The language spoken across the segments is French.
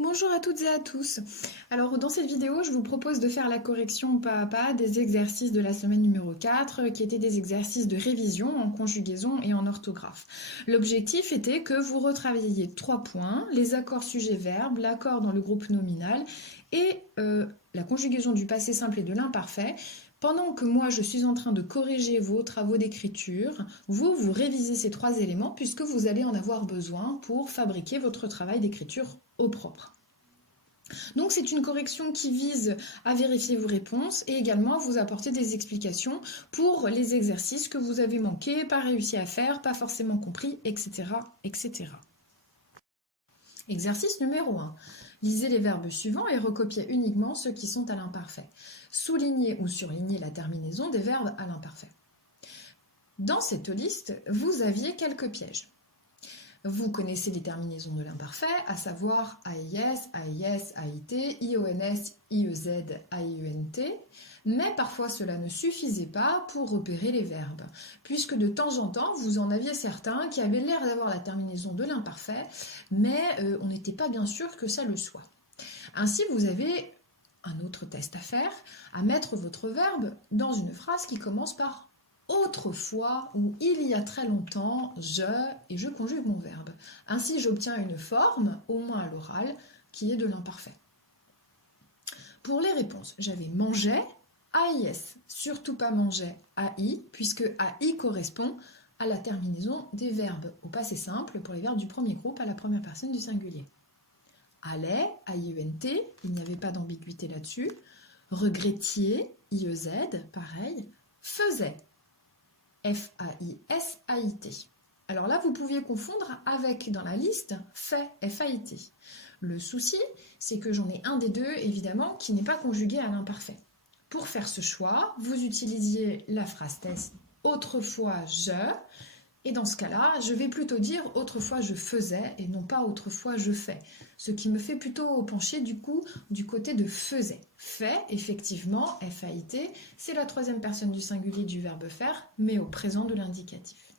Bonjour à toutes et à tous. Alors dans cette vidéo, je vous propose de faire la correction pas à pas des exercices de la semaine numéro 4, qui étaient des exercices de révision en conjugaison et en orthographe. L'objectif était que vous retravailliez 3 points, les accords sujet-verbe, l'accord dans le groupe nominal et la conjugaison du passé simple et de l'imparfait. Pendant que moi je suis en train de corriger vos travaux d'écriture, vous révisez ces 3 éléments puisque vous allez en avoir besoin pour fabriquer votre travail d'écriture au propre. Donc c'est une correction qui vise à vérifier vos réponses et également à vous apporter des explications pour les exercices que vous avez manqués, pas réussi à faire, pas forcément compris, etc. etc. Exercice numéro 1. Lisez les verbes suivants et recopiez uniquement ceux qui sont à l'imparfait. Soulignez ou surlignez la terminaison des verbes à l'imparfait. Dans cette liste, vous aviez quelques pièges. Vous connaissez les terminaisons de l'imparfait, à savoir AIS, AIS, AIT, IONS, IEZ, AIUNT, mais parfois cela ne suffisait pas pour repérer les verbes, puisque de temps en temps, vous en aviez certains qui avaient l'air d'avoir la terminaison de l'imparfait, mais on n'était pas bien sûr que ça le soit. Ainsi, vous avez un autre test à faire, à mettre votre verbe dans une phrase qui commence par autrefois ou il y a très longtemps, et je conjugue mon verbe. Ainsi, j'obtiens une forme, au moins à l'oral, qui est de l'imparfait. Pour les réponses, j'avais mangeait, AIS, surtout pas mangeait, AI, puisque AI correspond à la terminaison des verbes au passé simple pour les verbes du premier groupe à la première personne du singulier. Allait, AIENT, il n'y avait pas d'ambiguïté là-dessus. Regrettiez, IEZ, pareil. Faisait, F-A-I-S-A-I-T. Alors là, vous pouviez confondre avec, dans la liste, fait, F-A-I-T. Le souci, c'est que j'en ai un des deux, évidemment, qui n'est pas conjugué à l'imparfait. Pour faire ce choix, vous utilisiez la phrase test « autrefois je », et dans ce cas-là, je vais plutôt dire « autrefois je faisais » et non pas « autrefois je fais », ce qui me fait plutôt pencher du coup du côté de « faisait ». Fait, effectivement, F-A-I-T, c'est la troisième personne du singulier du verbe faire, mais au présent de l'indicatif.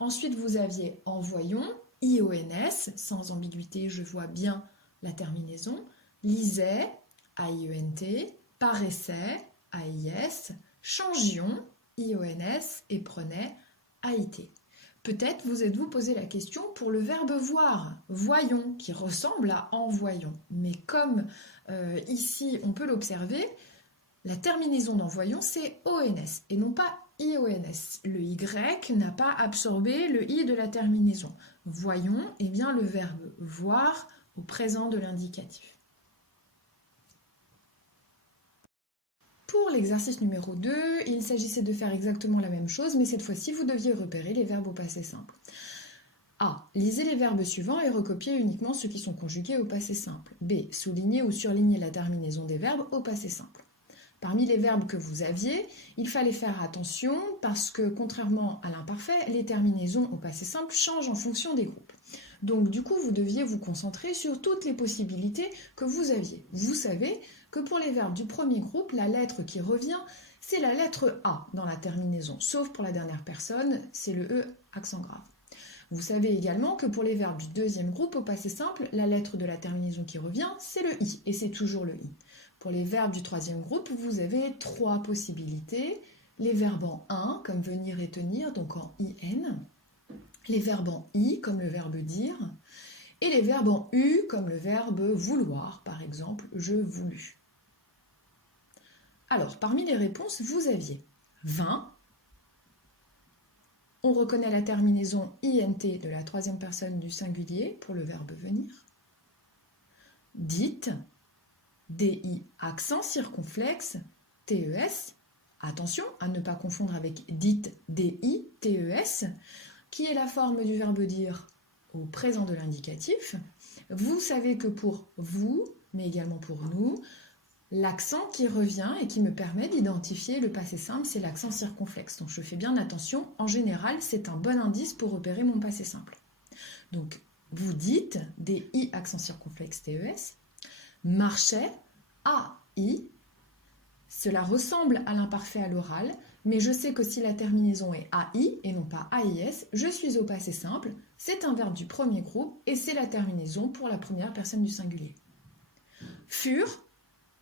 Ensuite, vous aviez « envoyons », I-O-N-S, sans ambiguïté, je vois bien la terminaison, lisait, A-I-E-N-T, paraissait, A-I-S, changions, I-O-N-S, et prenait, A-I-T. Peut-être vous êtes-vous posé la question pour le verbe voir, voyons, qui ressemble à envoyons. Mais comme ici on peut l'observer, la terminaison d'envoyons c'est ONS et non pas IONS. Le Y n'a pas absorbé le I de la terminaison. Voyons, eh bien le verbe voir au présent de l'indicatif. Pour l'exercice numéro 2, il s'agissait de faire exactement la même chose, mais cette fois-ci, vous deviez repérer les verbes au passé simple. A. Lisez les verbes suivants et recopiez uniquement ceux qui sont conjugués au passé simple. B. Soulignez ou surlignez la terminaison des verbes au passé simple. Parmi les verbes que vous aviez, il fallait faire attention parce que, contrairement à l'imparfait, les terminaisons au passé simple changent en fonction des groupes. Donc du coup, vous deviez vous concentrer sur toutes les possibilités que vous aviez. Vous savez que pour les verbes du premier groupe, la lettre qui revient, c'est la lettre A dans la terminaison, sauf pour la dernière personne, c'est le E accent grave. Vous savez également que pour les verbes du deuxième groupe, au passé simple, la lettre de la terminaison qui revient, c'est le I, et c'est toujours le I. Pour les verbes du troisième groupe, vous avez 3 possibilités. Les verbes en un, comme venir et tenir, donc en IN. Les verbes en I, comme le verbe dire. Et les verbes en U, comme le verbe vouloir, par exemple, je voulus. Alors, parmi les réponses, vous aviez 20. On reconnaît la terminaison INT de la troisième personne du singulier pour le verbe venir. Dites, DI accent circonflexe, TES. Attention à ne pas confondre avec dites, DI, TES, qui est la forme du verbe dire au présent de l'indicatif. Vous savez que pour vous, mais également pour nous, l'accent qui revient et qui me permet d'identifier le passé simple, c'est l'accent circonflexe. Donc je fais bien attention, en général, c'est un bon indice pour repérer mon passé simple. Donc vous dites, DI accent circonflexe TES, marchait, AI, cela ressemble à l'imparfait à l'oral, Mais je sais que si la terminaison est AI et non pas AIS, je suis au passé simple, c'est un verbe du premier groupe et c'est la terminaison pour la première personne du singulier. Furent,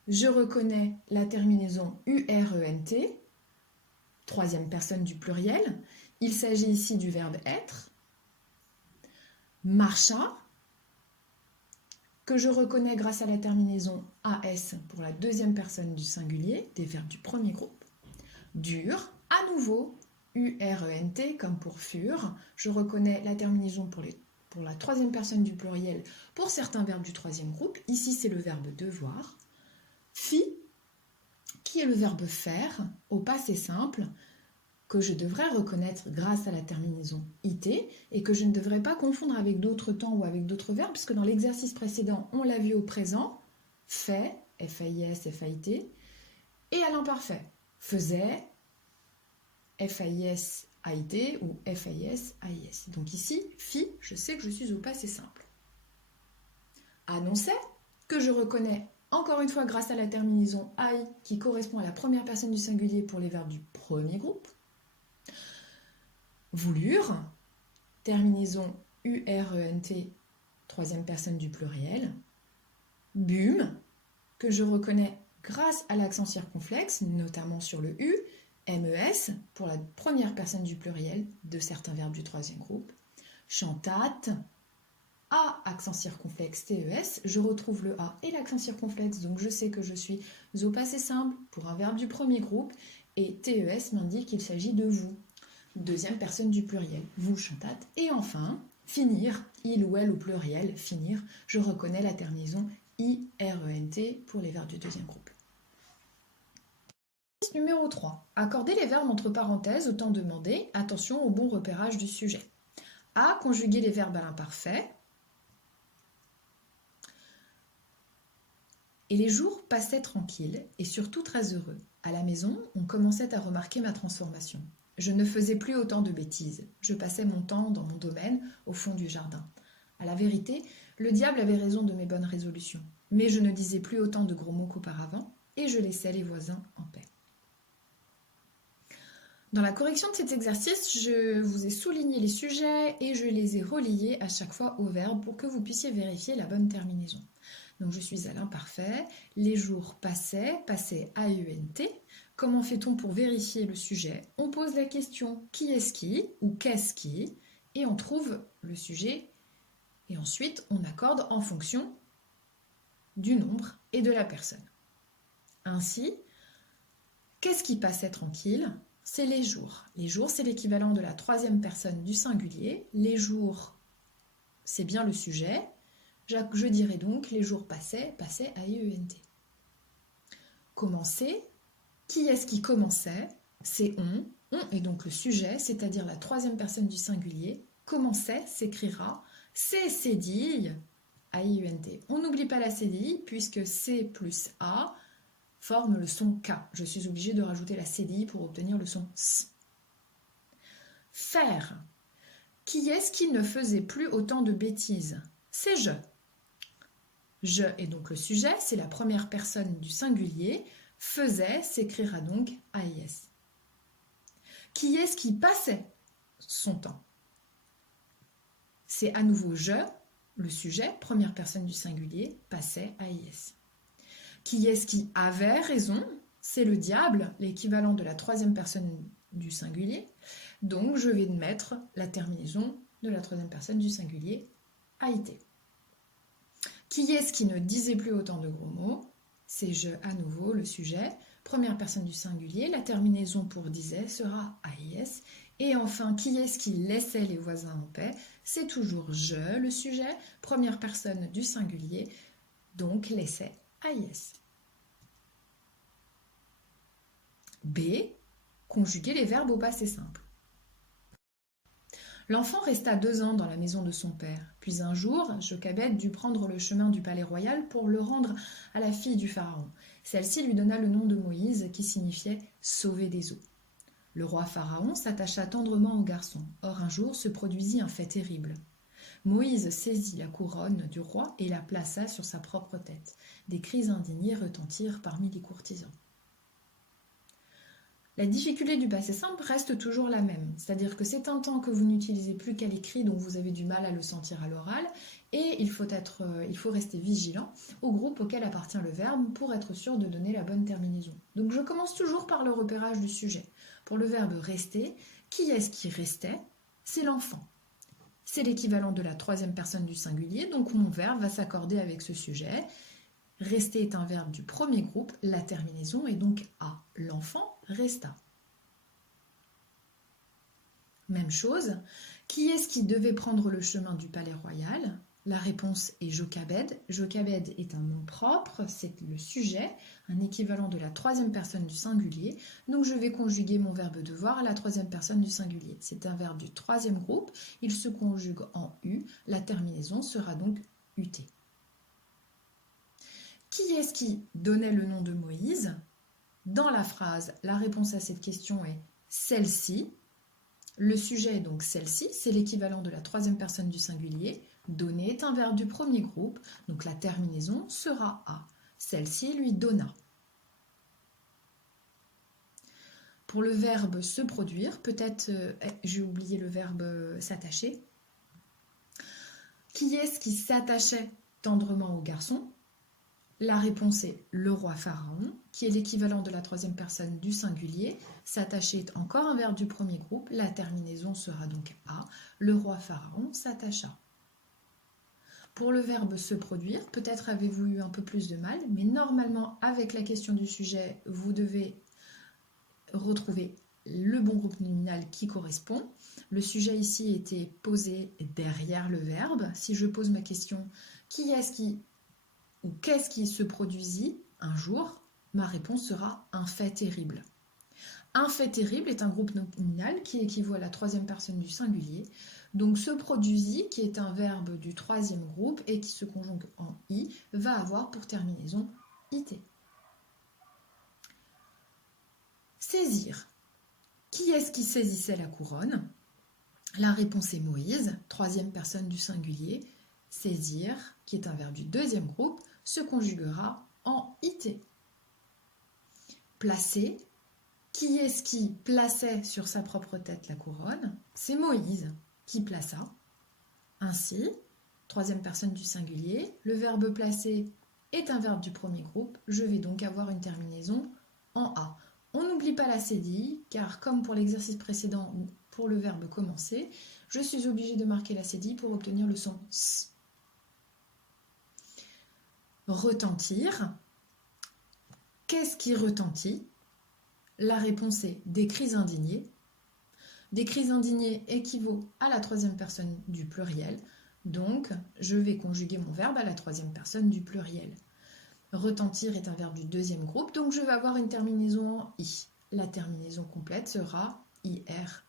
je reconnais la terminaison URENT, troisième personne du pluriel. Il s'agit ici du verbe être. Marcha, que je reconnais grâce à la terminaison AS pour la deuxième personne du singulier, des verbes du premier groupe. Dure, à nouveau, URENT comme pour furent. Je reconnais la terminaison pour la troisième personne du pluriel pour certains verbes du troisième groupe. Ici, c'est le verbe devoir. Fit, qui est le verbe faire au passé simple, que je devrais reconnaître grâce à la terminaison IT et que je ne devrais pas confondre avec d'autres temps ou avec d'autres verbes, puisque dans l'exercice précédent, on l'a vu au présent, fait, FAIS, FAIT, et à l'imparfait, faisait, FAIS, AIT ou FAIS, AIS. Donc ici, fit, je sais que je suis au passé simple. Annonçait, que je reconnais encore une fois grâce à la terminaison I qui correspond à la première personne du singulier pour les verbes du premier groupe. Voulurent, terminaison URENT, troisième personne du pluriel. Bûmes, que je reconnais grâce à l'accent circonflexe, notamment sur le U. MES, pour la première personne du pluriel de certains verbes du troisième groupe. Chantâtes, A, accent circonflexe, TES, je retrouve le A et l'accent circonflexe, donc je sais que je suis au passé simple pour un verbe du premier groupe, et TES m'indique qu'il s'agit de vous, deuxième personne du pluriel, vous chantâtes. Et enfin, finir, il ou elle au pluriel, finir, je reconnais la terminaison IRENT pour les verbes du deuxième groupe. Numéro 3. Accorder les verbes entre parenthèses au temps demandé, attention au bon repérage du sujet. A. Conjuguer les verbes à l'imparfait. Et les jours passaient tranquilles et surtout très heureux. À la maison, on commençait à remarquer ma transformation. Je ne faisais plus autant de bêtises. Je passais mon temps dans mon domaine, au fond du jardin. À la vérité, le diable avait raison de mes bonnes résolutions. Mais je ne disais plus autant de gros mots qu'auparavant et je laissais les voisins en paix. Dans la correction de cet exercice, je vous ai souligné les sujets et je les ai reliés à chaque fois au verbe pour que vous puissiez vérifier la bonne terminaison. Donc je suis à l'imparfait, les jours passaient, passaient AUNT. Comment fait-on pour vérifier le sujet? On pose la question qui est-ce qui ou qu'est-ce qui et on trouve le sujet et ensuite on accorde en fonction du nombre et de la personne. Ainsi, qu'est-ce qui passait tranquille? C'est les jours. Les jours, c'est l'équivalent de la troisième personne du singulier. Les jours, c'est bien le sujet. Je dirais donc les jours passaient, passaient AIENT. Commencer, qui est-ce qui commençait? C'est on. On est donc le sujet, c'est-à-dire la troisième personne du singulier. Commençait s'écrira C cédille AIENT. On n'oublie pas la cédille puisque C plus A forme le son K. Je suis obligée de rajouter la cédille pour obtenir le son S. Faire. Qui est-ce qui ne faisait plus autant de bêtises? C'est je. Je est donc le sujet, c'est la première personne du singulier. Faisait s'écrira donc AIS. Qui est-ce qui passait son temps? C'est à nouveau je, le sujet, première personne du singulier, passait AIS. Qui est-ce qui avait raison? C'est le diable, l'équivalent de la troisième personne du singulier. Donc, je vais mettre la terminaison de la troisième personne du singulier, AIT. Qui est-ce qui ne disait plus autant de gros mots? C'est je, à nouveau, le sujet, première personne du singulier. La terminaison pour disait sera AIS. Et enfin, qui est-ce qui laissait les voisins en paix? C'est toujours je, le sujet, première personne du singulier, donc laissait AIS. B. Conjuguer les verbes au passé simple. L'enfant resta 2 ans dans la maison de son père. Puis un jour, Jochebed dut prendre le chemin du palais royal pour le rendre à la fille du pharaon. Celle-ci lui donna le nom de Moïse, qui signifiait « sauver des eaux ». Le roi pharaon s'attacha tendrement au garçon. Or un jour se produisit un fait terrible. Moïse saisit la couronne du roi et la plaça sur sa propre tête. Des cris indignés retentirent parmi les courtisans. La difficulté du passé simple reste toujours la même, c'est-à-dire que c'est un temps que vous n'utilisez plus qu'à l'écrit, donc vous avez du mal à le sentir à l'oral, et il faut rester vigilant au groupe auquel appartient le verbe pour être sûr de donner la bonne terminaison. Donc je commence toujours par le repérage du sujet. Pour le verbe rester, qui est-ce qui restait? C'est l'enfant. C'est l'équivalent de la troisième personne du singulier, donc mon verbe va s'accorder avec ce sujet. Rester est un verbe du premier groupe, la terminaison est donc A. L'enfant resta. Même chose, qui est-ce qui devait prendre le chemin du palais royal? La réponse est Jochebed. Jochebed est un nom propre, c'est le sujet, un équivalent de la troisième personne du singulier. Donc je vais conjuguer mon verbe devoir à la troisième personne du singulier. C'est un verbe du troisième groupe, il se conjugue en U, la terminaison sera donc UT. Qui est-ce qui donnait le nom de Moïse? Dans la phrase, la réponse à cette question est celle-ci. Le sujet est donc celle-ci, c'est l'équivalent de la troisième personne du singulier. Donner est un verbe du premier groupe, donc la terminaison sera A. Celle-ci lui donna. Pour le verbe se produire, peut-être j'ai oublié le verbe s'attacher. Qui est-ce qui s'attachait tendrement au garçon? La réponse est le roi Pharaon, qui est l'équivalent de la troisième personne du singulier. S'attacher est encore un verbe du premier groupe. La terminaison sera donc A. Le roi Pharaon s'attacha. Pour le verbe se produire, peut-être avez-vous eu un peu plus de mal, mais normalement, avec la question du sujet, vous devez retrouver le bon groupe nominal qui correspond. Le sujet ici était posé derrière le verbe. Si je pose ma question, qui est-ce qui ou qu'est-ce qui se produisit un jour? Ma réponse sera un fait terrible. Un fait terrible est un groupe nominal qui équivaut à la troisième personne du singulier. Donc se produisit, qui est un verbe du troisième groupe et qui se conjugue en I, va avoir pour terminaison IT. Saisir. Qui est-ce qui saisissait la couronne? La réponse est Moïse, troisième personne du singulier. Saisir, qui est un verbe du deuxième groupe, se conjuguera en IT. Placer. Qui est-ce qui plaçait sur sa propre tête la couronne? C'est Moïse qui plaça. Ainsi, troisième personne du singulier, le verbe placer est un verbe du premier groupe. Je vais donc avoir une terminaison en A. On n'oublie pas la cédille, car comme pour l'exercice précédent ou pour le verbe commencer, je suis obligée de marquer la cédille pour obtenir le son S. Retentir. Qu'est-ce qui retentit? La réponse est des cris indignés. Des cris indignés équivaut à la troisième personne du pluriel. Donc, je vais conjuguer mon verbe à la troisième personne du pluriel. Retentir est un verbe du deuxième groupe, donc je vais avoir une terminaison en I. La terminaison complète sera IRE.